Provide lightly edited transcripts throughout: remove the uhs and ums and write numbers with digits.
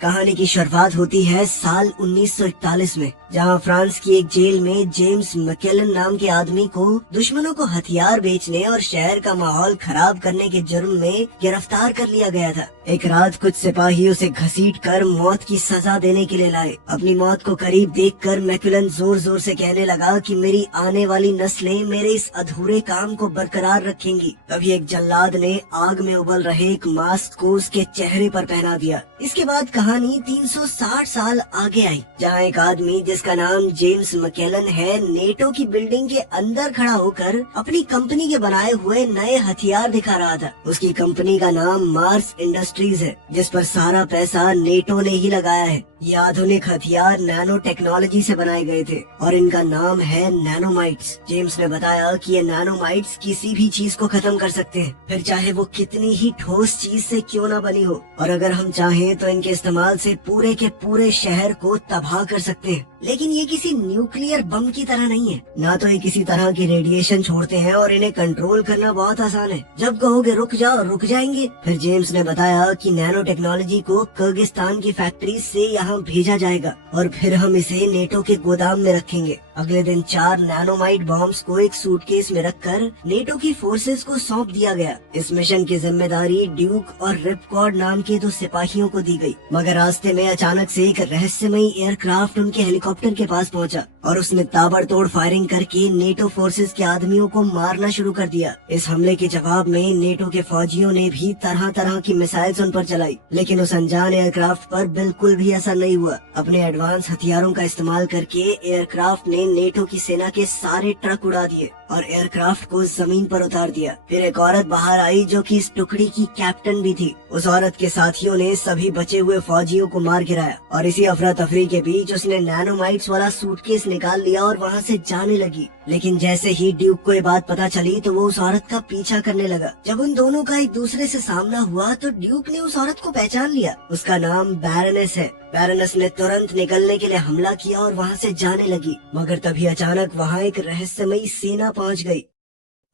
कहानी की शुरुआत होती है साल 1941 में, जहां फ्रांस की एक जेल में जेम्स मैकेलन नाम के आदमी को दुश्मनों को हथियार बेचने और शहर का माहौल खराब करने के जुर्म में गिरफ्तार कर लिया गया था। एक रात कुछ सिपाही उसे घसीट कर मौत की सजा देने के लिए लाए। अपनी मौत को करीब देखकर मैकेलन जोर जोर से कहने लगा कि मेरी आने वाली नस्लें मेरे इस अधूरे काम को बरकरार रखेंगी। तभी एक जल्लाद ने आग में उबल रहे एक मास्क को उसके चेहरे पर पहना दिया। इसके बाद कहानी 360 साल आगे आई, जहाँ एक आदमी जिसका नाम जेम्स मैकेलन है, नेटो की बिल्डिंग के अंदर खड़ा होकर अपनी कंपनी के बनाए हुए नए हथियार दिखा रहा था। उसकी कंपनी का नाम मार्स इंडस्ट्रीज है, जिस पर सारा पैसा नेटो ने ही लगाया है। ये आधुनिक हथियार नैनो टेक्नोलॉजी से बनाए गए थे और इनका नाम है नैनोमाइट्स। जेम्स ने बताया कि ये नैनोमाइट्स किसी भी चीज को खत्म कर सकते हैं, फिर चाहे वो कितनी ही ठोस चीज से क्यों न बनी हो, और अगर हम चाहें तो इनके इस्तेमाल से पूरे के पूरे शहर को तबाह कर सकते हैं। लेकिन ये किसी न्यूक्लियर बम की तरह नहीं है, ना तो ये किसी तरह की रेडिएशन छोड़ते हैं और इन्हें कंट्रोल करना बहुत आसान है। जब कहोगे रुक जाओ रुक जाएंगे। फिर जेम्स ने बताया कि नैनो टेक्नोलॉजी को किर्गिस्तान की फैक्ट्री से यहाँ भेजा जाएगा और फिर हम इसे नेटो के गोदाम में रखेंगे। अगले दिन 4 नैनोमाइट बॉम्ब्स को एक सूटकेस में रखकर नेटो की फोर्सेस को सौंप दिया गया। इस मिशन की जिम्मेदारी ड्यूक और रिपकॉर्ड नाम के 2 सिपाहियों को दी गई, मगर रास्ते में अचानक से एक रहस्यमयी एयरक्राफ्ट उनके हेलीकॉप्टर के पास पहुंचा और उसने ताबड़तोड़ फायरिंग करके नेटो फोर्सेस के आदमियों को मारना शुरू कर दिया। इस हमले के जवाब में नेटो के फौजियों ने भी तरह तरह की मिसाइल्स उन पर चलाई, लेकिन उस अनजान एयरक्राफ्ट पर बिल्कुल भी असर नहीं हुआ। अपने एडवांस हथियारों का इस्तेमाल करके एयरक्राफ्ट ने नेटो की सेना के सारे ट्रक उड़ा दिए और एयरक्राफ्ट को जमीन पर उतार दिया। फिर एक औरत बाहर आई जो कि इस टुकड़ी की कैप्टन भी थी। उस औरत के साथियों ने सभी बचे हुए फौजियों को मार गिराया और इसी अफरा तफरी के बीच उसने नैनोमाइट्स वाला सूटकेस निकाल लिया और वहाँ से जाने लगी। लेकिन जैसे ही ड्यूक को ये बात पता चली तो वो उस औरत का पीछा करने लगा। जब उन दोनों का एक दूसरे से सामना हुआ तो ड्यूक ने उस औरत को पहचान लिया। उसका नाम बैरनेस है। बैरनेस ने तुरंत निकलने के लिए हमला किया और वहाँ से जाने लगी, मगर तभी अचानक वहाँ एक रहस्यमयी सेना पहुँच गई।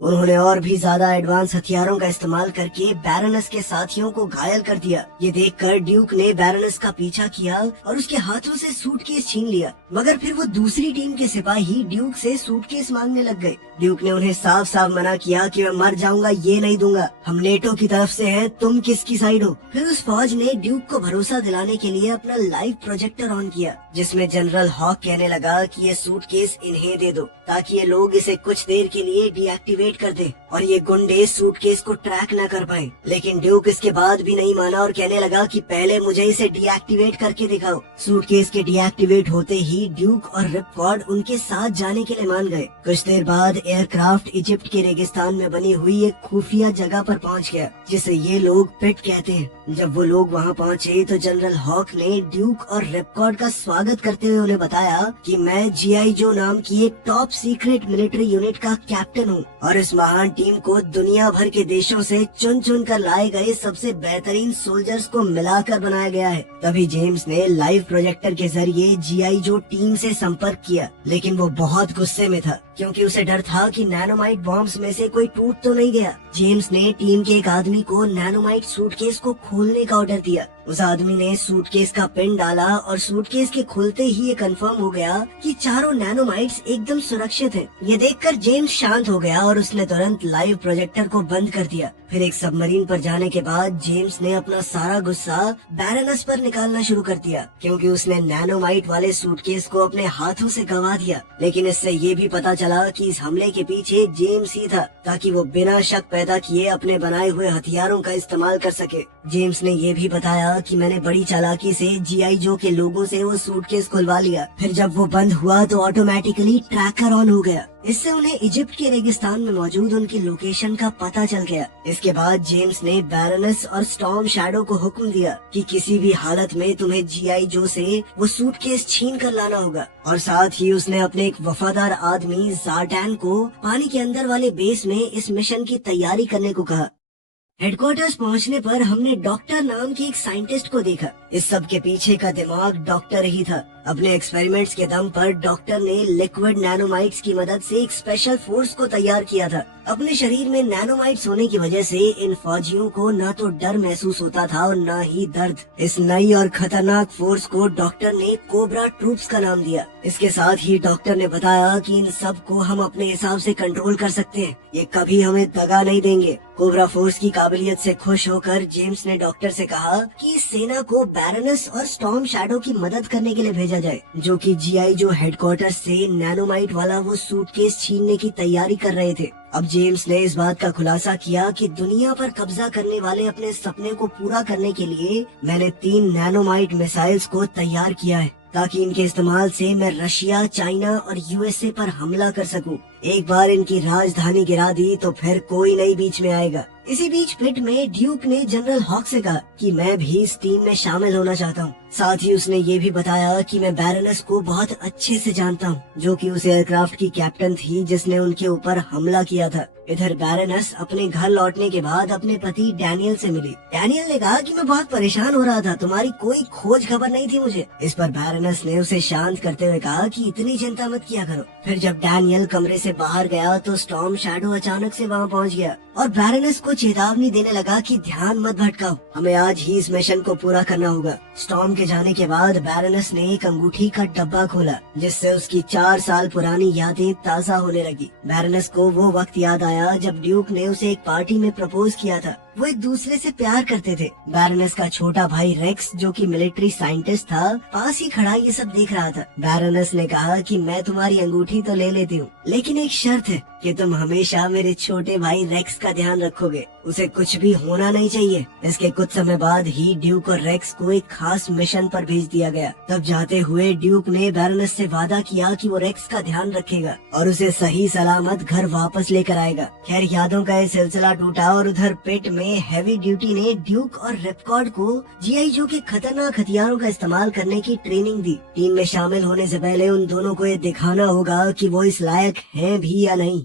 उन्होंने और भी ज्यादा एडवांस हथियारों का इस्तेमाल करके बैरनेस के साथियों को घायल कर दिया। ये देखकर ड्यूक ने बैरनेस का पीछा किया और उसके हाथों से सूटकेस छीन लिया, मगर फिर वो दूसरी टीम के सिपाही ड्यूक से सूटकेस मांगने लग गए। ड्यूक ने उन्हें साफ साफ मना किया कि मैं मर जाऊंगा, ये नहीं दूंगा, हम नेटो की तरफ से हैं, तुम किसकी साइड हो। फिर उस फौज ने ड्यूक को भरोसा दिलाने के लिए अपना लाइव प्रोजेक्टर ऑन किया, जिसमें जनरल हॉक कहने लगा कि ये सूटकेस इन्हें दे दो ताकि ये लोग इसे कुछ देर के लिए डीएक्टिवेट कर दे और ये गुंडे सूटकेस को ट्रैक न कर पाए। लेकिन ड्यूक इसके बाद भी नहीं माना और कहने लगा कि पहले मुझे इसे डीएक्टिवेट करके दिखाओ। सूटकेस के डीएक्टिवेट होते ही ड्यूक और रिपकॉर्ड उनके साथ जाने के लिए मान गए। कुछ देर बाद एयरक्राफ्ट इजिप्ट के रेगिस्तान में बनी हुई एक खुफिया जगह पर पहुंच गया, जिसे ये लोग पिट कहते हैं। जब वो लोग वहां पहुंचे तो जनरल हॉक ने ड्यूक और रिपकॉर्ड का स्वागत करते हुए उन्हें बताया कि मैं जीआई जो नाम की एक टॉप सीक्रेट मिलिट्री यूनिट का कैप्टन हूँ और इस महान टीम को दुनिया भर के देशों से चुन चुन कर लाए गए सबसे बेहतरीन सोल्जर्स को मिलाकर बनाया गया है। तभी जेम्स ने लाइव प्रोजेक्टर के जरिए जीआई जो टीम से संपर्क किया, लेकिन वो बहुत गुस्से में था क्योंकि उसे डर था कि नैनोमाइट बॉम्ब्स में से कोई टूट तो नहीं गया। जेम्स ने टीम के एक आदमी को नैनोमाइट सूटकेस को खोलने का ऑर्डर दिया। उस आदमी ने सूटकेस का पिन डाला और सूटकेस के खुलते ही ये कंफर्म हो गया कि चारों नैनोमाइट्स एकदम सुरक्षित हैं। ये देखकर जेम्स शांत हो गया और उसने तुरंत लाइव प्रोजेक्टर को बंद कर दिया। फिर एक सबमरीन पर जाने के बाद जेम्स ने अपना सारा गुस्सा बैरनेस पर निकालना शुरू कर दिया, क्योंकि उसने नैनोमाइट वाले सूटकेस को अपने हाथों से गंवा दिया। लेकिन इससे ये भी पता चला कि इस हमले के पीछे जेम्स ही था, ताकि वो बिना शक पैदा किए अपने बनाए हुए हथियारों का इस्तेमाल कर सके। जेम्स ने ये भी बताया कि मैंने बड़ी चालाकी से जीआई जो के लोगों से वो सूटकेस खुलवा लिया। फिर जब वो बंद हुआ तो ऑटोमेटिकली ट्रैकर ऑन हो गया। इससे उन्हें इजिप्ट के रेगिस्तान में मौजूद उनकी लोकेशन का पता चल गया। इसके बाद जेम्स ने बैरनेस और स्टॉर्म शैडो को हुक्म दिया कि किसी भी हालत में तुम्हें जीआई जो से वो सूटकेस छीन कर लाना होगा, और साथ ही उसने अपने एक वफादार आदमी ज़ार्टैन को पानी के अंदर वाले बेस में इस मिशन की तैयारी करने को कहा। हेडक्वार्टर्स पहुंचने पर हमने डॉक्टर नाम के एक साइंटिस्ट को देखा। इस सब के पीछे का दिमाग डॉक्टर ही था। अपने एक्सपेरिमेंट्स के दम पर डॉक्टर ने लिक्विड नैनोमाइट्स की मदद से एक स्पेशल फोर्स को तैयार किया था। अपने शरीर में नैनोमाइट्स होने की वजह से इन फौजियों को न तो डर महसूस होता था और न ही दर्द। इस नई और खतरनाक फोर्स को डॉक्टर ने कोबरा ट्रूप्स का नाम दिया। इसके साथ ही डॉक्टर ने बताया कि इन सब को हम अपने हिसाब से कंट्रोल कर सकते हैं, ये कभी हमें दगा नहीं देंगे। कोबरा फोर्स की काबिलियत से खुश होकर जेम्स ने डॉक्टर से कहा कि सेना को बैरनस और स्टॉर्म शैडो की मदद करने के लिए भेजा जाए, जो कि जीआई जो हेडक्वार्टर से नैनोमाइट वाला वो सूटकेस छीनने की तैयारी कर रहे थे। अब जेम्स ने इस बात का खुलासा किया कि दुनिया पर कब्जा करने वाले अपने सपने को पूरा करने के लिए मैंने 3 नैनोमाइट मिसाइल्स को तैयार किया है, ताकि इनके इस्तेमाल से मैं रशिया, चाइना और यूएसए पर हमला कर सकूं। एक बार इनकी राजधानी गिरा दी तो फिर कोई नहीं बीच में आएगा। इसी बीच पिट में ड्यूक ने जनरल हॉक से कहा कि मैं भी इस टीम में शामिल होना चाहता हूँ। साथ ही उसने ये भी बताया कि मैं बैरनस को बहुत अच्छे से जानता हूँ, जो कि उस एयरक्राफ्ट की कैप्टन थी जिसने उनके ऊपर हमला किया था। इधर बैरनस अपने घर लौटने के बाद अपने पति डैनियल से मिली। डैनियल ने कहा कि मैं बहुत परेशान हो रहा था, तुम्हारी कोई खोज खबर नहीं थी मुझे। इस पर बैरनस ने उसे शांत करते हुए कहा कि इतनी चिंता मत किया करो। फिर जब डैनियल कमरे से बाहर गया तो स्टॉर्म शैडो अचानक से वहाँ पहुँच गया और बैरनस को चेतावनी देने लगा कि ध्यान मत भटकाओ, हमें आज ही इस मिशन को पूरा करना होगा। स्टॉर्म के जाने के बाद बैरनस ने एक अंगूठी का डब्बा खोला, जिससे उसकी 4 साल पुरानी यादें ताज़ा होने लगी। बैरनस को वो वक्त याद आया जब ड्यूक ने उसे एक पार्टी में प्रपोज किया था। वो एक दूसरे से प्यार करते थे। बैरनस का छोटा भाई रेक्स, जो कि मिलिट्री साइंटिस्ट था, पास ही खड़ा ये सब देख रहा था। बैरनस ने कहा कि मैं तुम्हारी अंगूठी तो ले लेती हूँ, लेकिन एक शर्त है कि तुम हमेशा मेरे छोटे भाई रेक्स का ध्यान रखोगे, उसे कुछ भी होना नहीं चाहिए। इसके कुछ समय बाद ही ड्यूक और रेक्स को एक खास मिशन पर भेज दिया गया। तब जाते हुए ड्यूक ने बैरनस से वादा किया कि वो रेक्स का ध्यान रखेगा और उसे सही सलामत घर वापस लेकर आएगा। खैर, यादों का ये सिलसिला टूटा और उधर पिट में हैवी ड्यूटी ने ड्यूक और रिपकॉर्ड को जीआई जो के खतरनाक हथियारों का इस्तेमाल करने की ट्रेनिंग दी। टीम में शामिल होने से पहले उन दोनों को ये दिखाना होगा कि वो इस लायक हैं भी या नहीं।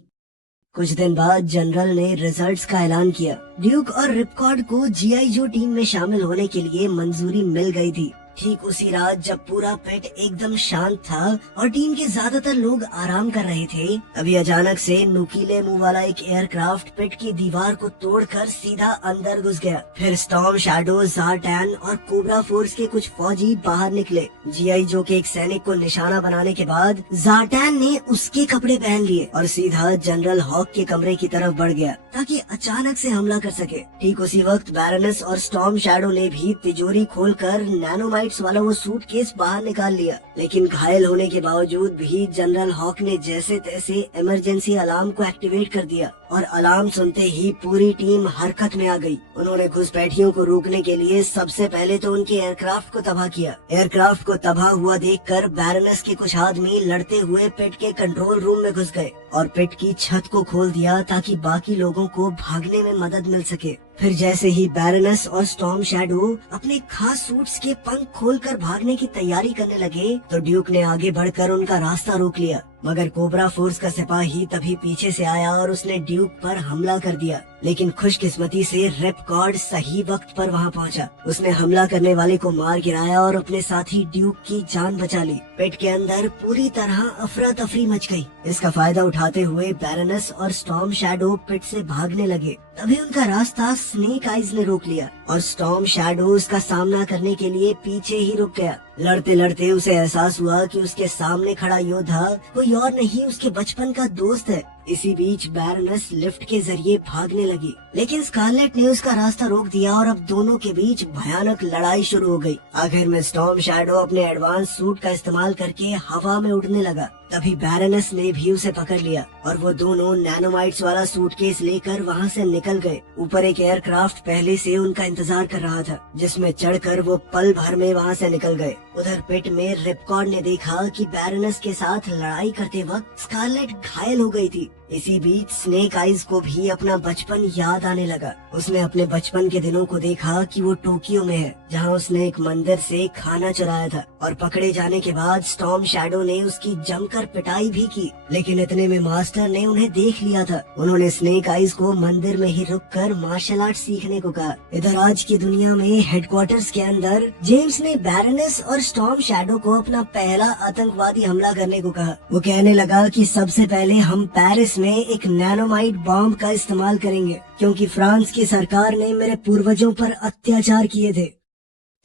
कुछ दिन बाद जनरल ने रिजल्ट्स का ऐलान किया। ड्यूक और रिपकॉर्ड को जीआई जो टीम में शामिल होने के लिए मंजूरी मिल गई थी। ठीक उसी रात जब पूरा पिट एकदम शांत था और टीम के ज्यादातर लोग आराम कर रहे थे, तभी अचानक से नुकीले मुंह वाला एक एयरक्राफ्ट पिट की दीवार को तोड़कर सीधा अंदर घुस गया। फिर स्टॉर्म शैडो, ज़ार्टैन और कोबरा फोर्स के कुछ फौजी बाहर निकले। जीआई जो के एक सैनिक को निशाना बनाने के बाद ज़ार्टैन ने उसके कपड़े पहन लिए और सीधा जनरल हॉक के कमरे की तरफ बढ़ गया ताकि अचानक से हमला कर सके। ठीक उसी वक्त बैरनस और स्टॉर्म शैडो ने भी तिजोरी खोलकर नैनोमाइट वाला वो सूटकेस बाहर निकाल लिया, लेकिन घायल होने के बावजूद भी जनरल हॉक ने जैसे तैसे इमरजेंसी अलार्म को एक्टिवेट कर दिया और अलार्म सुनते ही पूरी टीम हरकत में आ गई। उन्होंने घुसपैठियों को रोकने के लिए सबसे पहले तो उनके एयरक्राफ्ट को तबाह किया। एयरक्राफ्ट को तबाह हुआ देखकर बैरनस के कुछ आदमी लड़ते हुए पिट के कंट्रोल रूम में घुस गए और पिट की छत को खोल दिया ताकि बाकी लोगों को भागने में मदद मिल सके। फिर जैसे ही बैरनस और स्टॉर्म शैडो अपने खास सूट्स के पंख खोलकर भागने की तैयारी करने लगे तो ड्यूक ने आगे बढ़कर उनका रास्ता रोक लिया, मगर कोबरा फोर्स का सिपाही तभी पीछे से आया और उसने ड्यूक पर हमला कर दिया। लेकिन खुशकिस्मती से रिपकॉर्ड सही वक्त पर वहां पहुंचा। उसने हमला करने वाले को मार गिराया और अपने साथी ड्यूक की जान बचा ली। पिट के अंदर पूरी तरह अफरा तफरी मच गई। इसका फायदा उठाते हुए बैरनस और स्टॉर्म शैडो पिट से भागने लगे। तभी उनका रास्ता स्नेक आइज ने रोक लिया और स्टॉर्म शैडो उसका सामना करने के लिए पीछे ही रुक गया। लड़ते लड़ते उसे एहसास हुआ कि उसके सामने खड़ा योद्धा कोई और नहीं, उसके बचपन का दोस्त है। इसी बीच बैरनस लिफ्ट के जरिए भागने लगी, लेकिन स्कारलेट ने उसका रास्ता रोक दिया और अब दोनों के बीच भयानक लड़ाई शुरू हो गई। आखिर में स्टॉर्म शैडो अपने एडवांस सूट का इस्तेमाल करके हवा में उड़ने लगा। तभी बैरनस ने भी उसे पकड़ लिया और वो दोनों नैनोमाइट्स वाला सूटकेस लेकर वहाँ से निकल गए। ऊपर एक एयरक्राफ्ट पहले से उनका इंतजार कर रहा था, जिसमें चढ़कर वो पल भर में वहाँ से निकल गए। उधर पिट में रिपकॉर्ड ने देखा कि बैरनस के साथ लड़ाई करते वक्त स्कारलेट घायल हो गई थी। इसी बीच स्नेक आइज को भी अपना बचपन याद आने लगा। उसने अपने बचपन के दिनों को देखा कि वो टोक्यो में है, जहाँ उसने एक मंदिर से खाना चुराया था और पकड़े जाने के बाद स्टॉर्म शैडो ने उसकी जमकर पिटाई भी की। लेकिन इतने में मास्टर ने उन्हें देख लिया था। उन्होंने स्नेक आइज को मंदिर में ही रुककर मार्शल आर्ट सीखने को कहा। इधर आज की दुनिया में हेडक्वार्टर्स के अंदर जेम्स ने बैरोनेस और स्टॉर्म शैडो को अपना पहला आतंकवादी हमला करने को कहा। वो कहने लगा कि सबसे पहले हम पेरिस में एक नैनोमाइट बॉम्ब का इस्तेमाल करेंगे, क्योंकि फ्रांस की सरकार ने मेरे पूर्वजों पर अत्याचार किए थे।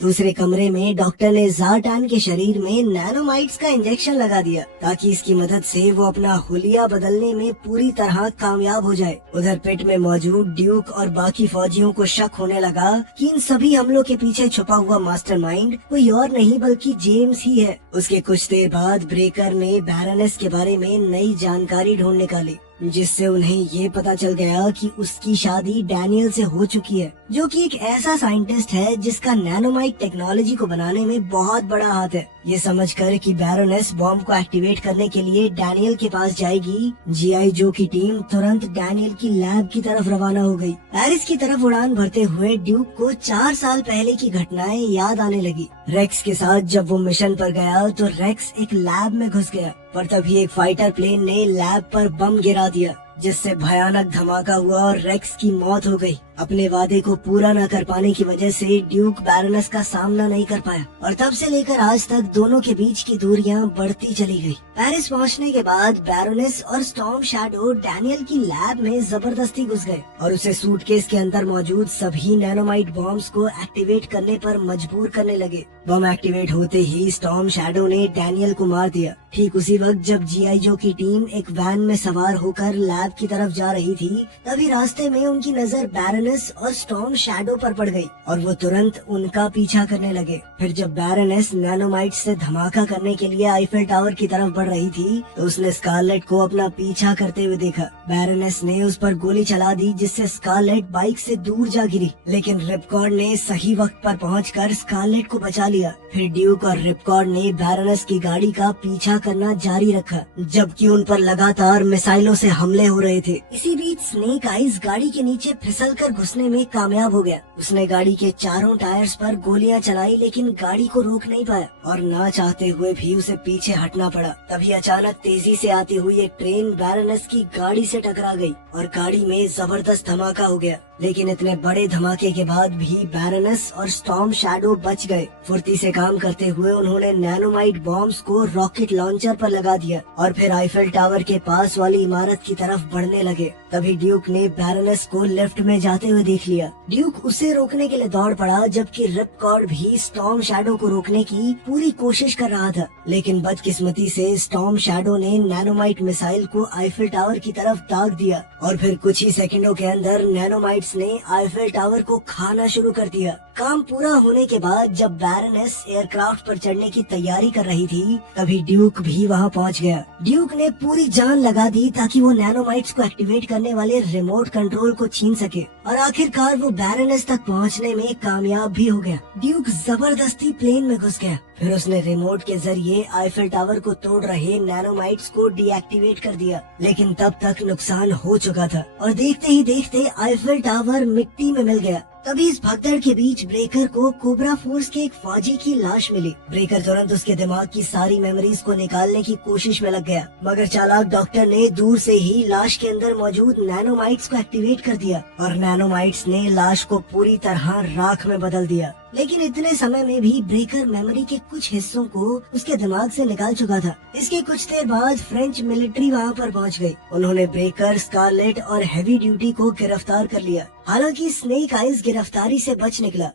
दूसरे कमरे में डॉक्टर ने ज़ार्टन के शरीर में नैनोमाइट्स का इंजेक्शन लगा दिया, ताकि इसकी मदद से वो अपना हुलिया बदलने में पूरी तरह कामयाब हो जाए। उधर पिट में मौजूद ड्यूक और बाकी फौजियों को शक होने लगा कि इन सभी हमलों के पीछे छुपा हुआ मास्टरमाइंड कोई और नहीं बल्कि जेम्स ही है। उसके कुछ देर बाद ब्रेकर ने बैरोनेस के बारे में नई जानकारी ढूंढ निकाली, जिससे उन्हें ये पता चल गया कि उसकी शादी डैनियल से हो चुकी है, जो कि एक ऐसा साइंटिस्ट है जिसका नैनोमाइट टेक्नोलॉजी को बनाने में बहुत बड़ा हाथ है। ये समझकर कि बैरोनेस बॉम्ब को एक्टिवेट करने के लिए डैनियल के पास जाएगी, जीआई जो की टीम तुरंत डैनियल की लैब की तरफ रवाना हो गई। पेरिस की तरफ उड़ान भरते हुए ड्यूक को 4 साल पहले की घटनाएं याद आने लगी। रेक्स के साथ जब वो मिशन पर गया तो रेक्स एक लैब में घुस गया, पर तभी एक फाइटर प्लेन ने लैब पर बम गिरा दिया, जिससे भयानक धमाका हुआ और रेक्स की मौत हो गई। अपने वादे को पूरा न कर पाने की वजह से ड्यूक बैरोनेस का सामना नहीं कर पाया और तब से लेकर आज तक दोनों के बीच की दूरियां बढ़ती चली गई। पेरिस पहुंचने के बाद बैरोनेस और स्टॉर्म शैडो डैनियल की लैब में जबरदस्ती घुस गए और उसे सूटकेस के अंदर मौजूद सभी नैनोमाइट बॉम्ब्स को एक्टिवेट करने पर मजबूर करने लगे। बम एक्टिवेट होते ही स्टॉर्म शैडो ने डैनियल को मार दिया। ठीक उसी वक्त जब जीआई जो की टीम एक वैन में सवार होकर लैब की तरफ जा रही थी, तभी रास्ते में उनकी नजर बैरोनेस और स्टॉर्म शैडो पर पड़ गई और वो तुरंत उनका पीछा करने लगे। फिर जब बैरोनेस नैनोमाइट से धमाका करने के लिए आईफिल टावर की तरफ बढ़ रही थी, तो उसने स्कारलेट को अपना पीछा करते हुए देखा। बैरोनेस ने उस पर गोली चला दी, जिससे स्कारलेट बाइक से दूर जा गिरी, लेकिन रिपकॉर्ड ने सही वक्त पर पहुंचकर स्कारलेट को बचा लिया। फिर ड्यूक और रिपकॉर्ड ने बैरोनेस की गाड़ी का पीछा करना जारी रखा, जबकि उन पर लगातार मिसाइलों से हमले हो रहे थे। इसी बीच स्नेक आइज गाड़ी के नीचे फिसलकर घुसने में कामयाब हो गया। उसने गाड़ी के चारों टायर्स पर गोलियां चलाई, लेकिन गाड़ी को रोक नहीं पाया और ना चाहते हुए भी उसे पीछे हटना पड़ा। तभी अचानक तेजी से आती हुई एक ट्रेन बैरोनेस की गाड़ी से टकरा गई और गाड़ी में जबरदस्त धमाका हो गया। लेकिन इतने बड़े धमाके के बाद भी बैरोनेस और स्टॉर्म शैडो बच गए। फुर्ती से काम करते हुए उन्होंने नैनोमाइट बॉम्ब्स को रॉकेट लॉन्चर पर लगा दिया और फिर आईफिल टावर के पास वाली इमारत की तरफ बढ़ने लगे। तभी ड्यूक ने बैरोनेस को लिफ्ट में जाते हुए देख लिया। ड्यूक उसे रोकने के लिए दौड़ पड़ा, जबकि रिपकॉर्ड भी स्टॉर्म शैडो को रोकने की पूरी कोशिश कर रहा था। लेकिन बदकिस्मती से स्टॉर्म शैडो ने नैनोमाइट मिसाइल को आईफिल टावर की तरफ दाग दिया और फिर कुछ ही सेकंडों के अंदर नैनोमाइट ने आईफिल टावर को खाना शुरू कर दिया। काम पूरा होने के बाद जब बैरोनेस एयरक्राफ्ट पर चढ़ने की तैयारी कर रही थी, तभी ड्यूक भी वहां पहुंच गया। ड्यूक ने पूरी जान लगा दी ताकि वो नैनोमाइट्स को एक्टिवेट करने वाले रिमोट कंट्रोल को छीन सके और आखिरकार वो बैरोनेस तक पहुंचने में कामयाब भी हो गया। ड्यूक जबरदस्ती प्लेन में घुस गया। फिर उसने रिमोट के जरिए आईफिल टावर को तोड़ रहे नैनोमाइट्स को डीएक्टिवेट कर दिया, लेकिन तब तक नुकसान हो चुका था और देखते ही देखते आईफिल टावर मिट्टी में मिल गया। तभी इस भगदड़ के बीच ब्रेकर को कोबरा फोर्स के एक फौजी की लाश मिली। ब्रेकर तुरंत उसके दिमाग की सारी मेमोरीज को निकालने की कोशिश में लग गया, मगर चालाक डॉक्टर ने दूर से ही लाश के अंदर मौजूद नैनोमाइट्स को एक्टिवेट कर दिया और नैनोमाइट्स ने लाश को पूरी तरह राख में बदल दिया। लेकिन इतने समय में भी ब्रेकर मेमोरी के कुछ हिस्सों को उसके दिमाग से निकाल चुका था। इसके कुछ देर बाद फ्रेंच मिलिट्री वहां पर पहुंच गई। उन्होंने ब्रेकर, स्कारलेट और हेवी ड्यूटी को गिरफ्तार कर लिया। हालांकि स्नेक आइज गिरफ्तारी से बच निकला।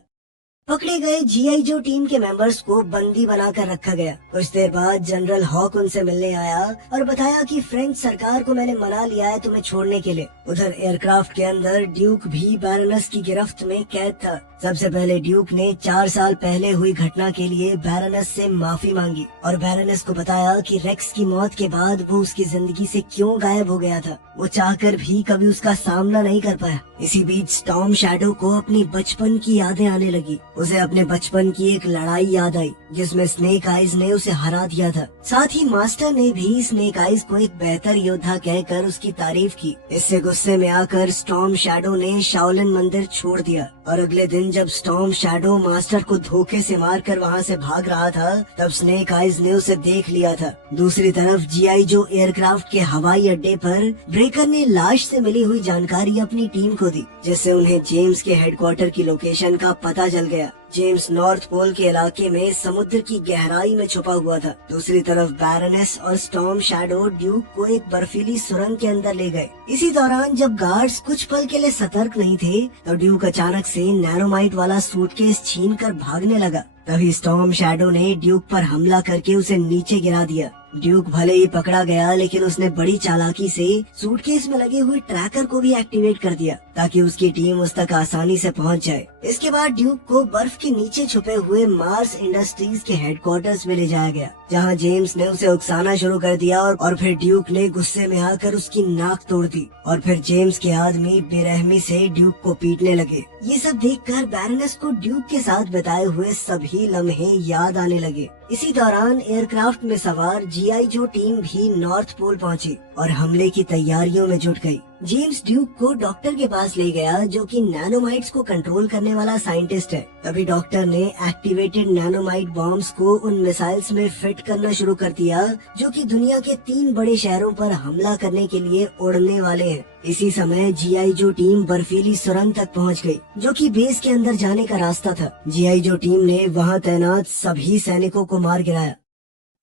पकड़े गए जीआई जो टीम के मेंबर्स को बंदी बनाकर रखा गया। कुछ देर बाद जनरल हॉक उनसे मिलने आया और बताया कि फ्रेंच सरकार को मैंने मना लिया है तुम्हें छोड़ने के लिए। उधर एयरक्राफ्ट के अंदर ड्यूक भी बैरोनेस की गिरफ्त में कैद था। सबसे पहले ड्यूक ने 4 साल पहले हुई घटना के लिए बैरोनेस से माफी मांगी और बैरोनेस को बताया कि रेक्स की मौत के बाद वो उसकी जिंदगी से क्यों गायब हो गया था। वो चाहकर भी कभी उसका सामना नहीं कर पाया। इसी बीच स्टॉर्म शैडो को अपनी बचपन की यादें आने लगी। उसे अपने बचपन की एक लड़ाई याद आई जिसमें स्नेक आइज ने उसे हरा दिया था। साथ ही मास्टर ने भी स्नेक आइज को एक बेहतर योद्धा कहकर उसकी तारीफ की। इससे गुस्से में आकर स्टॉर्म शैडो ने शाओलिन मंदिर छोड़ दिया और अगले दिन जब स्टॉर्म शैडो मास्टर को धोखे से मारकर वहाँ से भाग रहा था तब स्नेक आइज ने उसे देख लिया था। दूसरी तरफ जीआई जो एयरक्राफ्ट के हवाई अड्डे पर ब्रेकर ने लाश से मिली हुई जानकारी अपनी टीम को दी, जिससे उन्हें जेम्स के हेडक्वार्टर की लोकेशन का पता चल गया। जेम्स नॉर्थ पोल के इलाके में समुद्र की गहराई में छुपा हुआ था। दूसरी तरफ बैरनेस और स्टॉर्म शैडो ड्यूक को एक बर्फीली सुरंग के अंदर ले गए। इसी दौरान जब गार्ड्स कुछ पल के लिए सतर्क नहीं थे तो ड्यूक अचानक से नैनोमाइट वाला सूटकेस छीनकर भागने लगा। तभी स्टॉर्म शैडो ने ड्यूक पर हमला करके उसे नीचे गिरा दिया। ड्यूक भले ही पकड़ा गया लेकिन उसने बड़ी चालाकी से सूटकेस में लगे हुए ट्रैकर को भी एक्टिवेट कर दिया ताकि उसकी टीम उस तक आसानी से पहुंच जाए। इसके बाद ड्यूक को बर्फ के नीचे छुपे हुए मार्स इंडस्ट्रीज के हेडक्वार्टर्स में ले जाया गया, जहां जेम्स ने उसे उकसाना शुरू कर दिया और फिर ड्यूक ने गुस्से में आकर उसकी नाक तोड़ दी और फिर जेम्स के आदमी बेरहमी से ड्यूक को पीटने लगे। ये सब देखकर बैरनेस को ड्यूक के साथ बिताए हुए सभी लम्हे याद आने लगे। इसी दौरान एयरक्राफ्ट में सवार जीआई जो टीम भी नॉर्थ पोल पहुंची और हमले की तैयारियों में जुट गई। जेम्स ड्यूक को डॉक्टर के पास ले गया जो कि नैनोमाइट्स को कंट्रोल करने वाला साइंटिस्ट है। तभी डॉक्टर ने एक्टिवेटेड नैनोमाइट बॉम्ब्स को उन मिसाइल्स में फिट करना शुरू कर दिया जो कि दुनिया के 3 बड़े शहरों पर हमला करने के लिए उड़ने वाले हैं। इसी समय जीआई जो टीम बर्फीली सुरंग तक पहुंच गई जो कि बेस के अंदर जाने का रास्ता था। जीआई जो टीम ने वहां तैनात सभी सैनिकों को मार गिराया।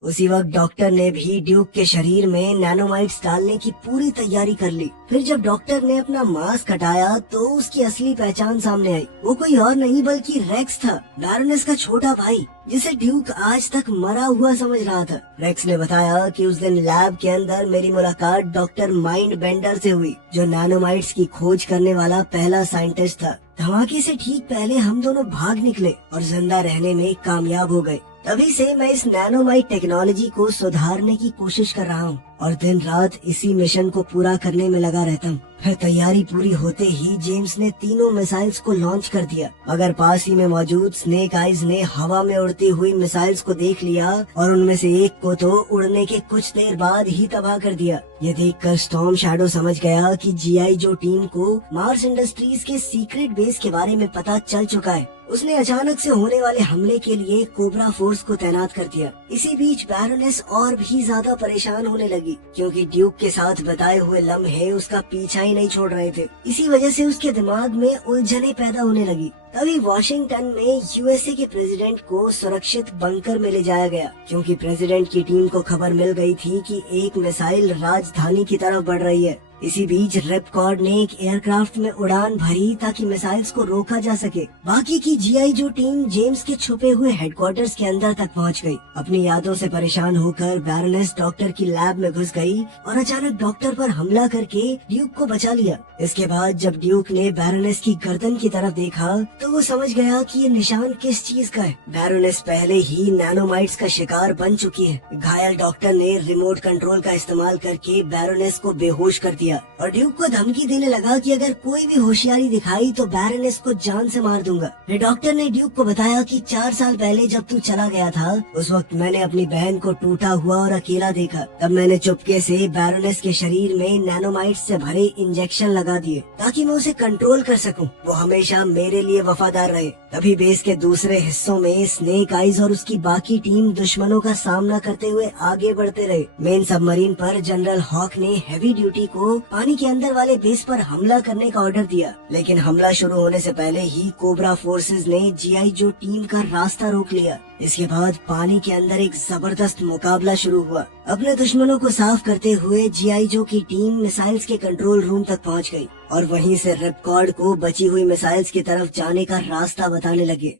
उसी वक्त डॉक्टर ने भी ड्यूक के शरीर में नैनोमाइट्स डालने की पूरी तैयारी कर ली। फिर जब डॉक्टर ने अपना मास्क हटाया तो उसकी असली पहचान सामने आई। वो कोई और नहीं बल्कि रेक्स था, बैरनेस का छोटा भाई, जिसे ड्यूक आज तक मरा हुआ समझ रहा था। रेक्स ने बताया कि उस दिन लैब के अंदर मेरी मुलाकात डॉक्टर माइंड बेंडर से हुई, जो नैनोमाइट्स की खोज करने वाला पहला साइंटिस्ट था। धमाके से ठीक पहले हम दोनों भाग निकले और जिंदा रहने में कामयाब हो गए। तभी से मैं इस नैनोमाइट टेक्नोलॉजी को सुधारने की कोशिश कर रहा हूँ और दिन रात इसी मिशन को पूरा करने में लगा रहता हूँ। फिर तैयारी पूरी होते ही जेम्स ने तीनों मिसाइल्स को लॉन्च कर दिया, मगर पास ही में मौजूद स्नेक आइज ने हवा में उड़ती हुई मिसाइल्स को देख लिया और उनमें से एक को तो उड़ने के कुछ देर बाद ही तबाह कर दिया। ये देखकर स्टॉर्म शैडो समझ गया कि जीआई जो टीम को मार्स इंडस्ट्रीज के सीक्रेट बेस के बारे में पता चल चुका है। उसने अचानक से होने वाले हमले के लिए कोबरा फोर्स को तैनात कर दिया। इसी बीच बैरोनेस और भी ज्यादा परेशान होने लगी क्योंकि ड्यूक के साथ बताए हुए लम्हे उसका पीछा ही नहीं छोड़ रहे थे। इसी वजह से उसके दिमाग में उलझने पैदा होने लगी। तभी वॉशिंगटन में यूएसए के प्रेसिडेंट को सुरक्षित बंकर में ले जाया गया क्योंकि प्रेसिडेंट की टीम को खबर मिल गई थी कि एक मिसाइल राजधानी की तरफ बढ़ रही है। इसी बीच रिपकॉर्ड ने एक एयरक्राफ्ट में उड़ान भरी ताकि मिसाइल्स को रोका जा सके। बाकी की जीआई जो टीम जेम्स के छुपे हुए हेडक्वार्टर्स के अंदर तक पहुंच गई। अपनी यादों से परेशान होकर बैरोनेस डॉक्टर की लैब में घुस गई और अचानक डॉक्टर पर हमला करके ड्यूक को बचा लिया। इसके बाद जब ड्यूक ने बैरोनेस की गर्दन की तरफ देखा तो वो समझ गया कि ये निशान किस चीज का है। बैरोनेस पहले ही नैनोमाइट्स का शिकार बन चुकी है। घायल डॉक्टर ने रिमोट कंट्रोल का इस्तेमाल करके बैरोनेस को बेहोश कर दिया और ड्यूक को धमकी देने लगा कि अगर कोई भी होशियारी दिखाई तो बैरोनेस को जान से मार दूंगा। फिर डॉक्टर ने ड्यूक को बताया कि 4 साल पहले जब तू चला गया था उस वक्त मैंने अपनी बहन को टूटा हुआ और अकेला देखा। तब मैंने चुपके से बैरोनेस के शरीर में नैनोमाइट्स से भरे इंजेक्शन लगा दिए ताकि मैं उसे कंट्रोल कर सकूं। वो हमेशा मेरे लिए वफादार रहे। तभी बेस के दूसरे हिस्सों में स्नेक आइज और उसकी बाकी टीम दुश्मनों का सामना करते हुए आगे बढ़ते रहे। मेन सबमरीन पर जनरल हॉक ने हैवी ड्यूटी को पानी के अंदर वाले बेस पर हमला करने का ऑर्डर दिया, लेकिन हमला शुरू होने से पहले ही कोबरा फोर्सेस ने जीआई जो टीम का रास्ता रोक लिया। इसके बाद पानी के अंदर एक जबरदस्त मुकाबला शुरू हुआ। अपने दुश्मनों को साफ करते हुए जीआई जो की टीम मिसाइल्स के कंट्रोल रूम तक पहुंच गई और वहीं से रिपकॉर्ड को बची हुई मिसाइल्स की तरफ जाने का रास्ता बताने लगे।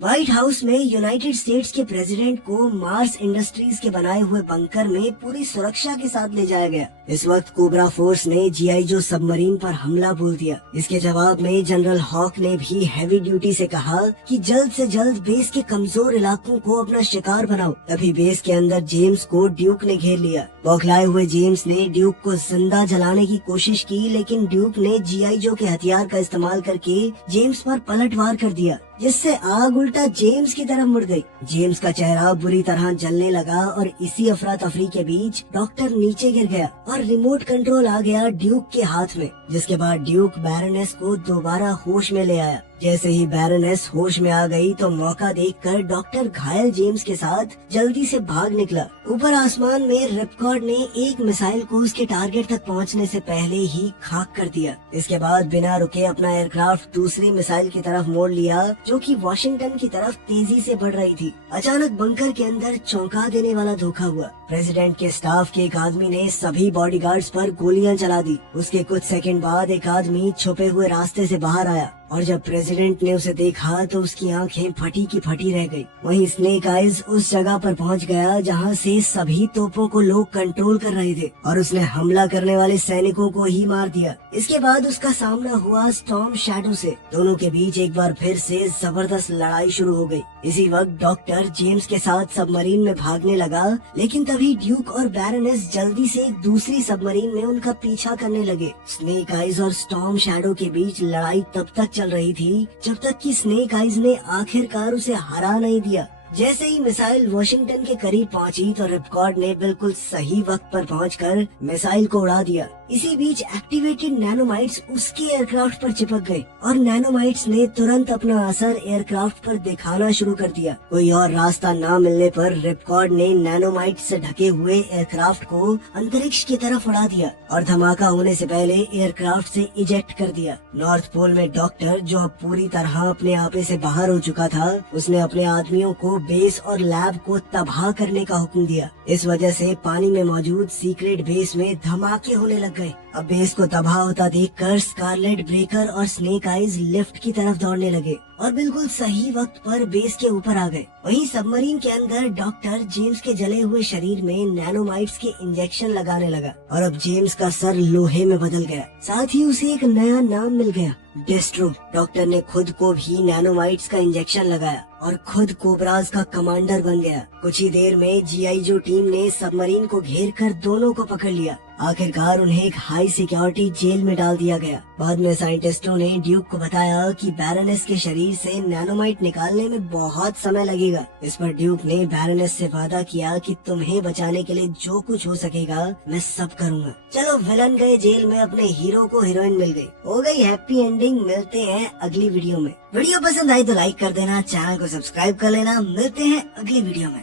व्हाइट हाउस में यूनाइटेड स्टेट्स के प्रेसिडेंट को मार्स इंडस्ट्रीज के बनाए हुए बंकर में पूरी सुरक्षा के साथ ले जाया गया। इस वक्त कोबरा फोर्स ने जीआई जो सबमरीन पर हमला बोल दिया। इसके जवाब में जनरल हॉक ने भी हैवी ड्यूटी से कहा कि जल्द से जल्द बेस के कमजोर इलाकों को अपना शिकार बनाओ। तभी बेस के अंदर जेम्स को ड्यूक ने घेर लिया। बौखलाए हुए जेम्स ने ड्यूक को जिंदा जलाने की कोशिश की, लेकिन ड्यूक ने जीआई जो के हथियार का इस्तेमाल करके जेम्स पर पलटवार कर दिया। जिससे आग उल्टा जेम्स की तरफ मुड़ गई। जेम्स का चेहरा बुरी तरह जलने लगा और इसी अफरा तफरी के बीच डॉक्टर नीचे गिर गया और रिमोट कंट्रोल आ गया ड्यूक के हाथ में, जिसके बाद ड्यूक बैरोनेस को दोबारा होश में ले आया। जैसे ही बैरोनेस होश में आ गई तो मौका देखकर डॉक्टर घायल जेम्स के साथ जल्दी से भाग निकला। ऊपर आसमान में रिपकॉर्ड ने एक मिसाइल को उसके टारगेट तक पहुंचने से पहले ही खाक कर दिया। इसके बाद बिना रुके अपना एयरक्राफ्ट दूसरी मिसाइल की तरफ मोड़ लिया, जो कि वाशिंगटन की तरफ तेजी से बढ़ रही थी। अचानक बंकर के अंदर चौंका देने वाला धोखा हुआ। प्रेसिडेंट के स्टाफ के एक आदमी ने सभी बॉडीगार्ड्स पर गोलियां चला दी। उसके कुछ सेकंड बाद एक आदमी छुपे हुए रास्ते से बाहर आया और जब प्रेसिडेंट ने उसे देखा तो उसकी आंखें फटी की फटी रह गई। वहीं स्नेक आइज उस जगह पर पहुंच गया जहां से सभी तोपों को लोग कंट्रोल कर रहे थे और उसने हमला करने वाले सैनिकों को ही मार दिया। इसके बाद उसका सामना हुआ स्टॉर्म शैडो से। दोनों के बीच एक बार फिर से जबरदस्त लड़ाई शुरू हो गई। इसी वक्त डॉक्टर जेम्स के साथ सबमरीन में भागने लगा, लेकिन तभी ड्यूक और बैरोनेस जल्दी से एक दूसरी सबमरीन में उनका पीछा करने लगे। स्नेक आइज और स्टॉर्म शैडो के बीच लड़ाई तब तक चल रही थी जब तक कि स्नेक आइज ने आखिरकार उसे हरा नहीं दिया। जैसे ही मिसाइल वॉशिंगटन के करीब पहुंची तो रिपकॉर्ड ने बिल्कुल सही वक्त पर पहुंचकर मिसाइल को उड़ा दिया। इसी बीच एक्टिवेटेड नैनोमाइट्स उसके एयरक्राफ्ट पर चिपक गए और नैनोमाइट्स ने तुरंत अपना असर एयरक्राफ्ट पर दिखाना शुरू कर दिया। कोई और रास्ता न मिलने पर रिपकॉर्ड ने नैनोमाइट से ढके हुए एयरक्राफ्ट को अंतरिक्ष की तरफ उड़ा दिया और धमाका होने से पहले एयरक्राफ्ट से इजेक्ट कर दिया। नॉर्थ पोल में डॉक्टर, जो अब पूरी तरह अपने आपे से बाहर हो चुका था, उसने अपने आदमियों को बेस और लैब को तबाह करने का हुक्म दिया। इस वजह से पानी में मौजूद सीक्रेट बेस में धमाके होने लग गए। अब बेस को तबाह होता देखकर स्कारलेट ब्रेकर और स्नेक आइज लिफ्ट की तरफ दौड़ने लगे और बिल्कुल सही वक्त पर बेस के ऊपर आ गए। वहीं सबमरीन के अंदर डॉक्टर जेम्स के जले हुए शरीर में नैनोमाइट्स के इंजेक्शन लगाने लगा और अब जेम्स का सर लोहे में बदल गया। साथ ही उसे एक नया नाम मिल गया, डेस्ट्रो। डॉक्टर ने खुद को भी नैनोमाइट्स का इंजेक्शन लगाया और खुद कोबराज का कमांडर बन गया। कुछ ही देर में जीआई जो टीम ने सबमरीन को घेर कर दोनों को पकड़ लिया। आखिरकार उन्हें एक हाई सिक्योरिटी जेल में डाल दिया गया। बाद में साइंटिस्टों ने ड्यूक को बताया कि बैरोनेस के शरीर से नैनोमाइट निकालने में बहुत समय लगेगा। इस पर ड्यूक ने बैरोनेस से वादा किया कि तुम्हें बचाने के लिए जो कुछ हो सकेगा मैं सब करूँगा। चलो, विलन गए जेल में, अपने हीरो को हीरोइन मिल गई। हो गई हैप्पी एंडिंग। मिलते हैं अगली वीडियो में। वीडियो पसंद आई तो लाइक कर देना, चैनल को सब्सक्राइब कर लेना। मिलते हैं अगली वीडियो में।